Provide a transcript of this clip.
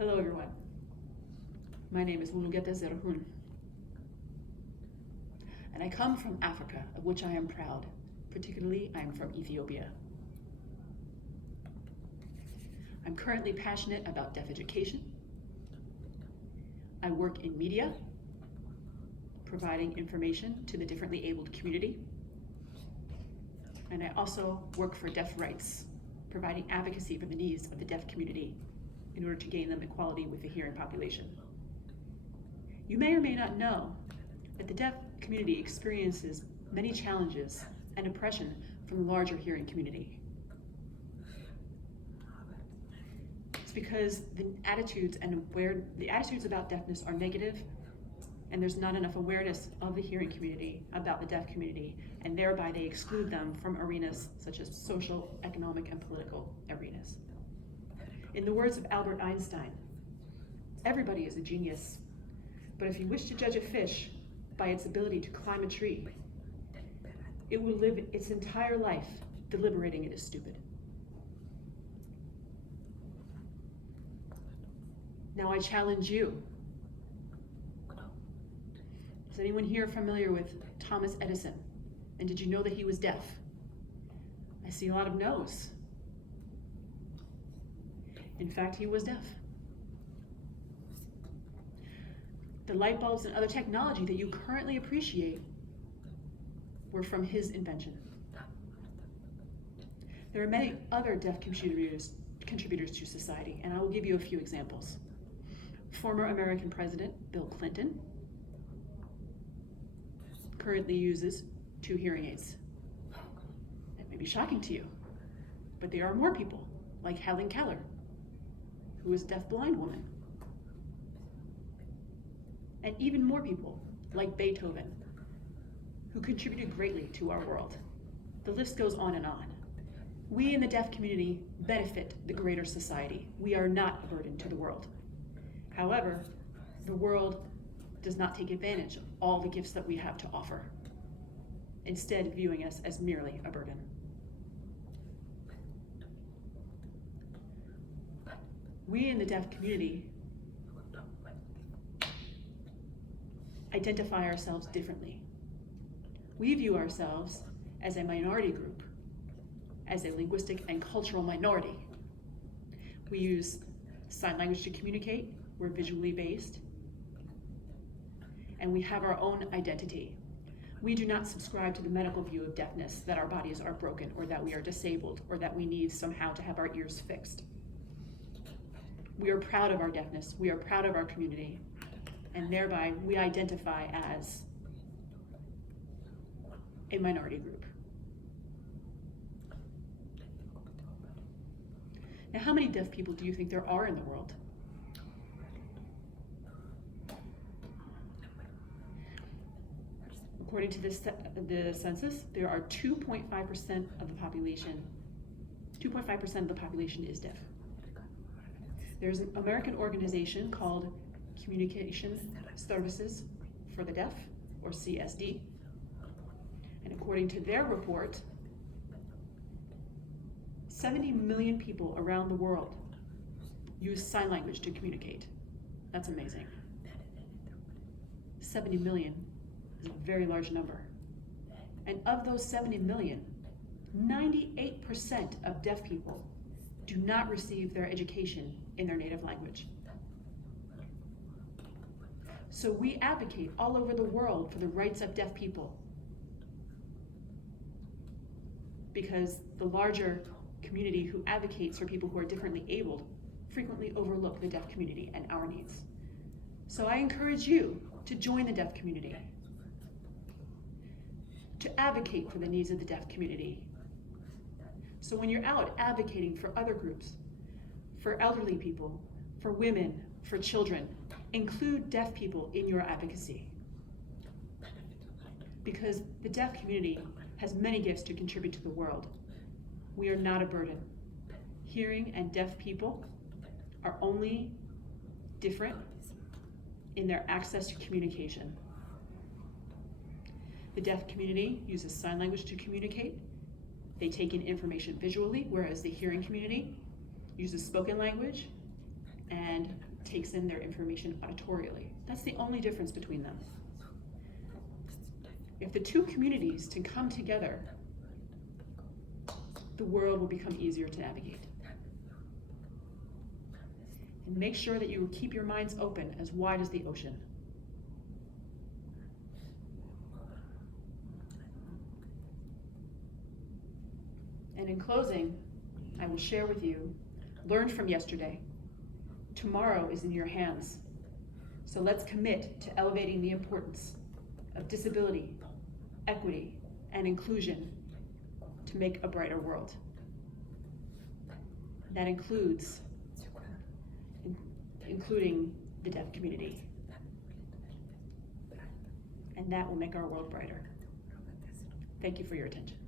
Hello everyone. My name is Mulugeta Zerihn, and I come from Africa, of which I am proud. Particularly, I am from Ethiopia. I'm currently passionate about deaf education. I work in media, providing information to the differently abled community. And I also work for deaf rights, providing advocacy for the needs of the deaf community in order to gain them equality with the hearing population. You may or may not know that the deaf community experiences many challenges and oppression from the larger hearing community. It's because the attitudes about deafness are negative, and there's not enough awareness of the hearing community about the deaf community, and thereby they exclude them from arenas such as social, economic, and political arenas. In the words of Albert Einstein, everybody is a genius, but if you wish to judge a fish by its ability to climb a tree, it will live its entire life deliberating it is stupid. Now I challenge you. Is anyone here familiar with Thomas Edison? And did you know that he was deaf? I see a lot of no's. In fact, he was deaf. The light bulbs and other technology that you currently appreciate were from his invention. There are many other deaf contributors to society, and I will give you a few examples. Former American President Bill Clinton currently uses 2 hearing aids. That may be shocking to you, but there are more people, like Helen Keller, who is a deaf-blind woman. And even more people, like Beethoven, who contributed greatly to our world. The list goes on and on. We in the deaf community benefit the greater society. We are not a burden to the world. However, the world does not take advantage of all the gifts that we have to offer, instead viewing us as merely a burden. We in the deaf community identify ourselves differently. We view ourselves as a minority group, as a linguistic and cultural minority. We use sign language to communicate, we're visually based, and we have our own identity. We do not subscribe to the medical view of deafness, that our bodies are broken, or that we are disabled, or that we need somehow to have our ears fixed. We are proud of our deafness, we are proud of our community, and thereby we identify as a minority group. Now, how many deaf people do you think there are in the world? According to the census, there are 2.5% of the population. 2.5% of the population is deaf. There's an American organization called Communication Services for the Deaf, or CSD. And according to their report, 70 million people around the world use sign language to communicate. That's amazing. 70 million is a very large number. And of those 70 million, 98% of deaf people do not receive their education in their native language. So we advocate all over the world for the rights of deaf people, because the larger community who advocates for people who are differently abled frequently overlook the deaf community and our needs. So I encourage you to join the deaf community, to advocate for the needs of the deaf community. So when you're out advocating for other groups, for elderly people, for women, for children, include deaf people in your advocacy. Because the deaf community has many gifts to contribute to the world. We are not a burden. Hearing and deaf people are only different in their access to communication. The deaf community uses sign language to communicate. They take in information visually, whereas the hearing community uses spoken language and takes in their information auditorially. That's the only difference between them. If the two communities can come together, the world will become easier to navigate. And make sure that you keep your minds open as wide as the ocean. And in closing, I will share with you, learn from yesterday. Tomorrow is in your hands. So let's commit to elevating the importance of disability, equity, and inclusion to make a brighter world. That includes including the deaf community. And that will make our world brighter. Thank you for your attention.